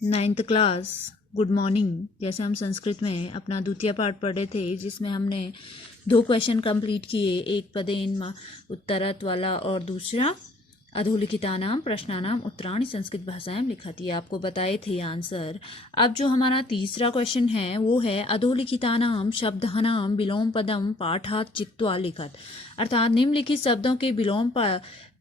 Ninth class, good morning. जैसे हम संस्कृत में अपना द्वितीय पाठ पढ़े थे, जिसमें हमने 2 क्वेश्चन कंप्लीट किए, एक पदेन उत्तरत वाला और दूसरा अधोलिखितानाम प्रश्नानाम उत्तराणि संस्कृत भाषाएं लिखती, आपको बताए थे आंसर। अब जो हमारा तीसरा क्वेश्चन है वो है अधोलिखितानाम शब्दानाम विलोम पदम पाठात चित्वा लिखत, अर्थात निम्नलिखित शब्दों के विलोम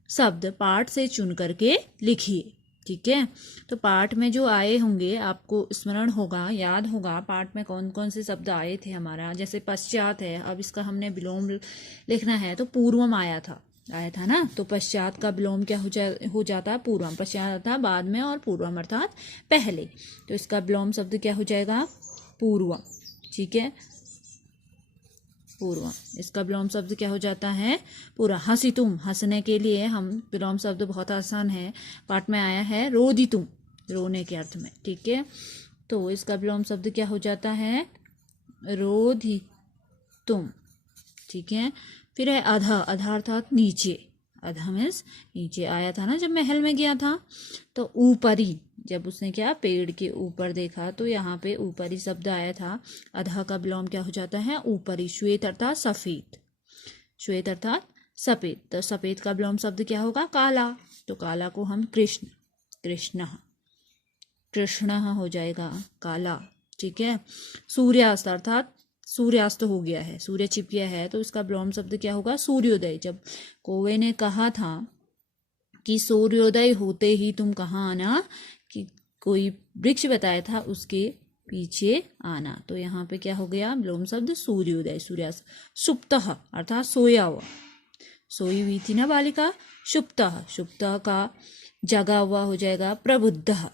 शब्द पाठ से चुन करके लिखिए। ठीक है, तो पाठ में जो आए होंगे आपको स्मरण होगा, याद होगा पाठ में कौन कौन से शब्द आए थे हमारा। जैसे पश्चात है, अब इसका हमने विलोम लिखना है तो पूर्वम आया था ना, तो पश्चात का विलोम क्या हो जाता है, पूर्वम। पश्चात था बाद में और पूर्वम अर्थात पहले, तो इसका विलोम शब्द क्या हो जाएगा, पूर्वम। ठीक है, पूर्वम, इसका विलोम शब्द क्या हो जाता है, पूरा। हंसितुम, हंसने के लिए हम विलोम शब्द बहुत आसान है, पाठ में आया है रोदितुम, रोने के अर्थ में। ठीक है, तो इसका विलोम शब्द क्या हो जाता है, रोधितुम। ठीक है, फिर है अधा, अधा अर्थात नीचे, अधा मीन्स नीचे आया था ना जब महल में गया था। तो ऊपरी, जब उसने क्या पेड़ के ऊपर देखा तो यहाँ पे ऊपरी शब्द आया था। अधा का विलोम क्या हो जाता है, ऊपरी। श्वेत अर्थात सफेद, श्वेत अर्थात सफेद, तो सफेद का विलोम शब्द क्या होगा, काला। तो काला को हम कृष्ण, कृष्ण, कृष्ण हो जाएगा, काला। ठीक है, सूर्यास्त अर्थात सूर्यास्त हो गया है, सूर्य छिप गया है, तो इसका विलोम शब्द क्या होगा, सूर्योदय। जब कौवे ने कहा था कि सूर्योदय होते ही तुम कहाँ आना, कि कोई वृक्ष बताया था उसके पीछे आना, तो यहाँ पे क्या हो गया विलोम शब्द, सूर्योदय, सूर्यास्त। सुप्तः अर्थात सोया हुआ, सोई हुई थी ना बालिका, सुप्तः, सुप्तः का जगा हुआ हो जाएगा प्रबुद्धः।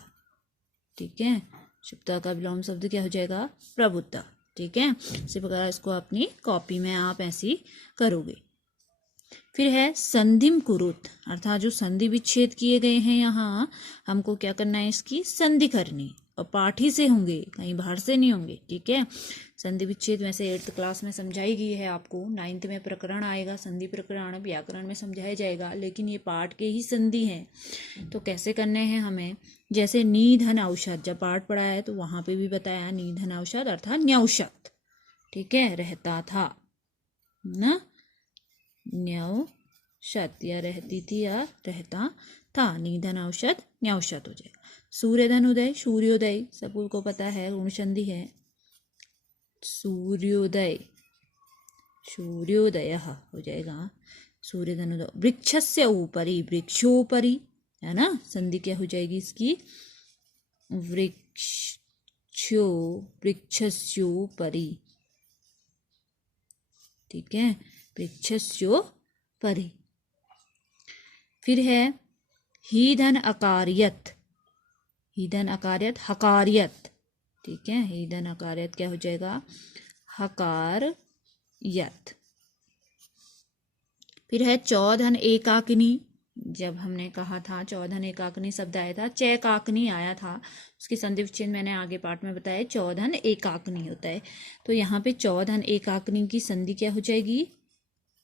ठीक है, सुप्तः का विलोम शब्द क्या हो जाएगा, प्रबुद्धः। ठीक है, इसी प्रकार इसको अपनी कॉपी में आप ऐसी करोगे। फिर है संधिम कुरुत, अर्थात जो संधि विच्छेद किए गए हैं यहाँ, हमको क्या करना है, इसकी संधि करनी, और पाठ ही से होंगे, कहीं बाहर से नहीं होंगे। ठीक है, संधि विच्छेद वैसे 8th क्लास में समझाई गई है आपको, 9th में प्रकरण आएगा, संधि प्रकरण व्याकरण में समझाया जाएगा, लेकिन ये पाठ के ही संधि है। तो कैसे करने हैं हमें, जैसे निधन औषध, जब पाठ पढ़ा है तो वहां पे भी बताया, निधन औषध अर्थात न्यौषध। ठीक है, रहता था ना, न्यौषध, या रहती थी या रहता था, निधन औषध न्यौषध हो जाएगा। सूर्यधन उदय, सूर्योदय सबको पता है, ऋण संधि है, सूर्योदय, सूर्योदय हो जाएगा, सूर्यधन उदय। वृक्षस्य ऊपरी, वृक्षोपरी है ना, संधि क्या हो जाएगी इसकी, वृक्षो, वृक्षस्योपरि। ठीक है, वृक्षस्योपरि। फिर है हीधन अकार्यत, हीधन अकार्यत, हकार्यत। ठीक है, हीधन अकार्यत क्या हो जाएगा, हकार्यत। फिर है चौधन एकाकिनी, जब हमने कहा था चौधन एकाकिनी शब्द आया था, चैकाकनी आया था, उसकी संधि विच्छेद मैंने आगे पाठ में बताया, चौधन एकाकिनी होता है। तो यहाँ पे चौधन एकाकिनी की संधि क्या हो जाएगी,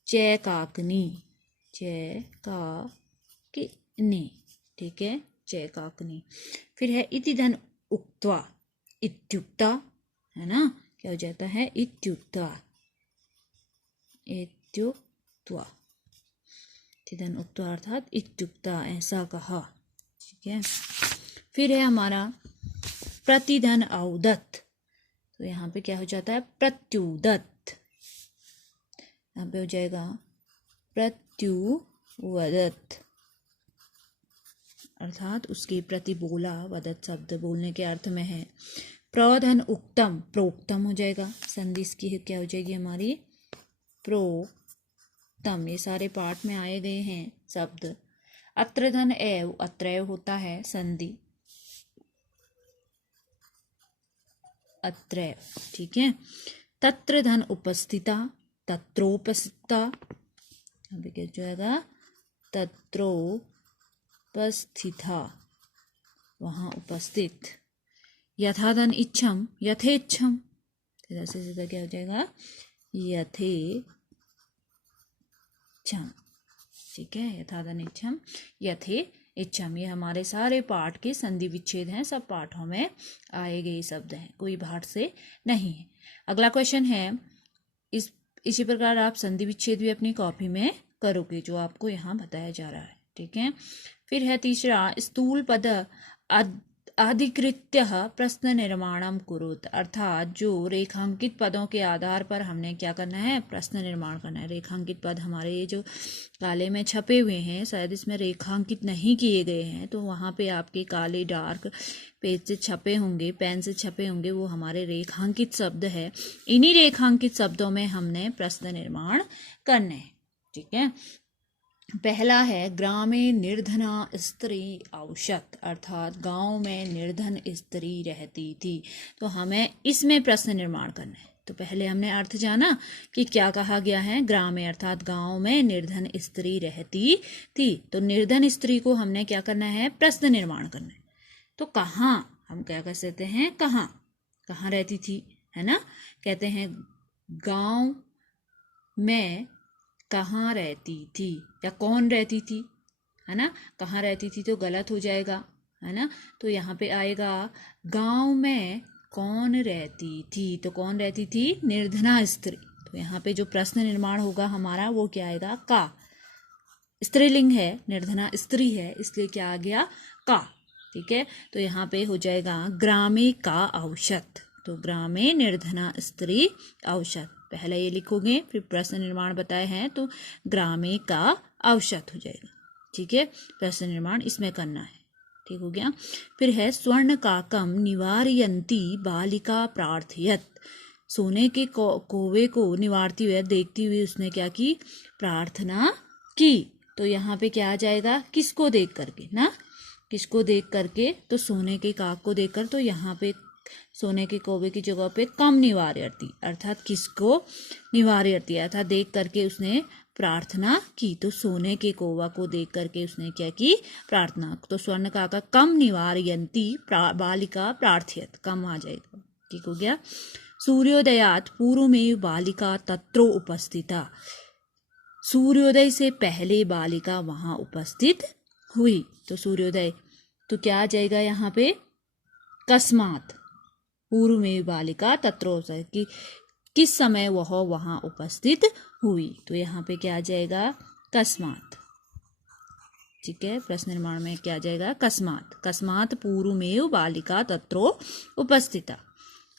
चैकाकनी, चैकाकिनी। ठीक है, चैकाकनी। फिर है इतिधन उक्त्वा, इत्युक्ता है ना, क्या हो जाता है, इत्युक्ता, इत्युक्त्वा, इतिधन उक्त्वा अर्थात इत्युक्ता, ऐसा कहा। ठीक है, फिर है हमारा प्रतिधन औदत, तो यहाँ पे क्या हो जाता है, प्रत्युदत, यहाँ पे हो जाएगा प्रत्युवदत, अर्थात उसके प्रति बोला, वदत शब्द बोलने के अर्थ में है। प्रधन उक्तम, प्रोक्तम हो जाएगा, संधि इसकी क्या हो जाएगी हमारी, प्रोक्तम। ये सारे पाठ में आए गए हैं शब्द। अत्रधन एव, अत्रैव होता है संधि, अत्रैव। ठीक है, तत्र धन उपस्थिता, तत्रोपस्थिता, अभी क्या जाएगा, तत्रोपस्थिता, वहाँ उपस्थित। यथाधन इच्छम, यथेच्छम, सीधा से सीधा क्या हो जाएगा, यथेच्छम। ठीक है, यथाधन इच्छम, यथे इच्छम, ये हमारे सारे पाठ के संधि विच्छेद हैं, सब पाठों में आए गए शब्द हैं, कोई बाहर से नहीं है। अगला क्वेश्चन है, इसी प्रकार आप संधि विच्छेद भी अपनी कॉपी में करोगे जो आपको यहाँ बताया जा रहा है, ठीक है। फिर है तीसरा, स्थूल पद अधिकृत्य प्रश्न निर्माणम कुरुत, अर्थात जो रेखांकित पदों के आधार पर हमने क्या करना है, प्रश्न निर्माण करना है। रेखांकित पद हमारे ये जो काले में छपे हुए हैं, शायद इसमें रेखांकित नहीं किए गए हैं, तो वहाँ पे आपके काले डार्क पेज से छपे होंगे, पेन से छपे होंगे, वो हमारे रेखांकित शब्द है। इन्हीं रेखांकित शब्दों में हमने प्रश्न निर्माण करने हैं, ठीक है। पहला है, ग्रामे निर्धना स्त्री औषत, अर्थात गांव में निर्धन स्त्री रहती थी, तो हमें इसमें प्रश्न निर्माण करना है। तो पहले हमने अर्थ जाना कि क्या कहा गया है, ग्रामे अर्थात गांव में निर्धन स्त्री रहती थी, तो निर्धन स्त्री को हमने क्या करना है, प्रश्न निर्माण करना है। तो कहाँ, हम क्या कर सकते हैं, कहाँ कहाँ रहती थी, है ना। कहते हैं गांव में कहाँ रहती थी, या कौन रहती थी, है ना। कहाँ रहती थी तो गलत हो जाएगा, है ना। तो यहाँ पे आएगा गांव में कौन रहती थी, तो कौन रहती थी, निर्धना स्त्री। तो यहाँ पे जो प्रश्न निर्माण होगा हमारा वो क्या आएगा, का। स्त्रीलिंग है, निर्धना स्त्री है, इसलिए क्या आ गया, का, ठीक है। तो यहाँ पे हो जाएगा ग्रामे का औषत, तो ग्रामे निर्धना स्त्री औषत, पहले ये लिखोगे, फिर प्रश्न निर्माण बताए हैं तो ग्रामे का औषत हो जाएगा, ठीक है। प्रश्न निर्माण इसमें करना है, ठीक हो गया। फिर है, स्वर्ण काकम निवारयंती बालिका प्रार्थयत, सोने के कोवे को निवारती हुए, देखती हुई उसने क्या की, प्रार्थना की। तो यहाँ पे क्या आ जाएगा, किसको देख करके ना, किसको देख करके, तो सोने के काक को देखकर, तो यहाँ पे सोने के कोवे की जगह पे कम निवार्यर्थी, अर्थात किसको निवार्यर्थी, अर्थात देख करके उसने प्रार्थना की। तो सोने के कोवा को देख करके उसने क्या की, प्रार्थना। तो स्वर्ण का कम निवार्यंती बालिका प्रार्थयत, कम आ जाएगा, ठीक हो गया। सूर्योदयात पूर्व में बालिका तत्रो उपस्थिता, सूर्योदय से पहले बालिका वहां उपस्थित हुई। तो सूर्योदय, तो क्या आ जाएगा यहाँ पे, कस्मात, पूर्व में बालिका तत्रोदय, कि किस समय वह वहां उपस्थित हुई, तो यहाँ पे क्या आ जाएगा, कस्मात, ठीक है। प्रश्न निर्माण में क्या आ जाएगा, कस्मात, कस्मात पूर्व में बालिका तत्रो उपस्थिता,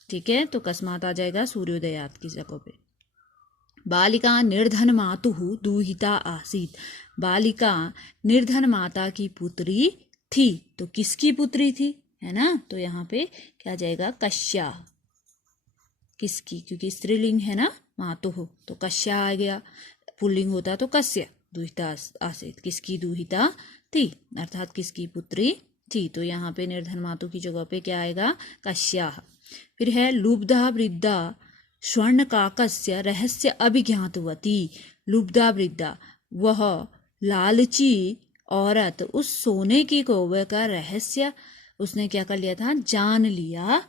ठीक है। तो कस्मात आ जाएगा सूर्योदयात की जगह पे। बालिका निर्धन मातुः दुहिता आसीत, बालिका निर्धन माता की पुत्री थी, तो किसकी पुत्री थी, है ना। तो यहाँ पे क्या जाएगा, कश्या, किसकी, क्योंकि स्त्रीलिंग है ना, मातुः, तो कश्या आ गया, पुल्लिंग होता तो कस्य, दुहिता आसीत, किसकी दुहिता थी, अर्थात किसकी पुत्री थी। तो यहाँ पे निर्धन मातु की जगह पे क्या आएगा, कश्या। फिर है, लुब्धा वृद्धा स्वर्ण काकस्य रहस्य अभिज्ञातवती, लुब्धा वृद्धा, वह लालची औरत उस सोने के कौवे का रहस्य उसने क्या कर लिया था, जान लिया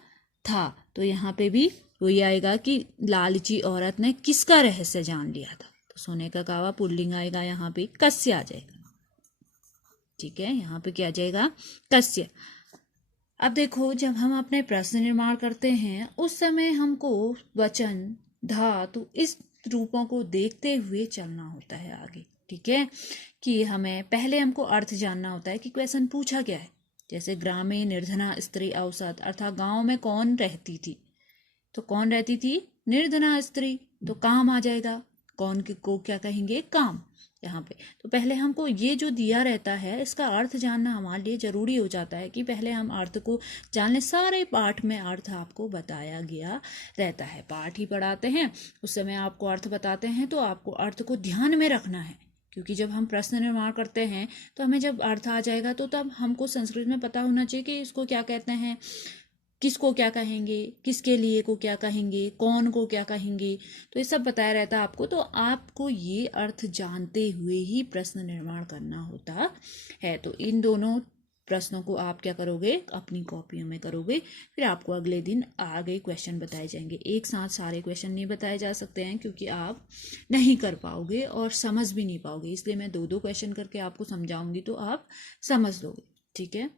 था। तो यहाँ पे भी वही आएगा कि लालची औरत ने किसका रहस्य जान लिया था, तो सोने का कौवा पुल्लिंग आएगा, यहाँ पे कस्य आ जाएगा, ठीक है। यहाँ पे क्या आ जाएगा, कस्य। अब देखो, जब हम अपने प्रश्न निर्माण करते हैं उस समय हमको वचन, धातु, इस रूपों को देखते हुए चलना होता है आगे, ठीक है। कि हमें पहले हमको अर्थ जानना होता है कि क्वेश्चन पूछा क्या है। जैसे ग्रामे निर्धना स्त्री औसत, अर्थात गांव में कौन रहती थी, तो कौन रहती थी, निर्धना स्त्री, तो काम आ जाएगा, कौन को क्या कहेंगे, काम, यहाँ पे। तो पहले हमको ये जो दिया रहता है इसका अर्थ जानना हमारे लिए जरूरी हो जाता है, कि पहले हम अर्थ को जान लें। सारे पाठ में अर्थ आपको बताया गया रहता है, पाठ ही पढ़ाते हैं उस समय आपको अर्थ बताते हैं, तो आपको अर्थ को ध्यान में रखना है, क्योंकि जब हम प्रश्न निर्माण करते हैं तो हमें जब अर्थ आ जाएगा तो तब हमको संस्कृत में पता होना चाहिए कि इसको क्या कहते हैं, किसको क्या कहेंगे, किसके लिए को क्या कहेंगे, कौन को क्या कहेंगे, तो ये सब बताया रहता है आपको। तो आपको ये अर्थ जानते हुए ही प्रश्न निर्माण करना होता है। तो इन दोनों प्रश्नों को आप क्या करोगे, अपनी कॉपियों में करोगे। फिर आपको अगले दिन आगे क्वेश्चन बताए जाएंगे। एक साथ सारे क्वेश्चन नहीं बताए जा सकते हैं क्योंकि आप नहीं कर पाओगे और समझ भी नहीं पाओगे, इसलिए मैं 2-2 क्वेश्चन करके आपको समझाऊंगी तो आप समझ लोगे। ठीक है।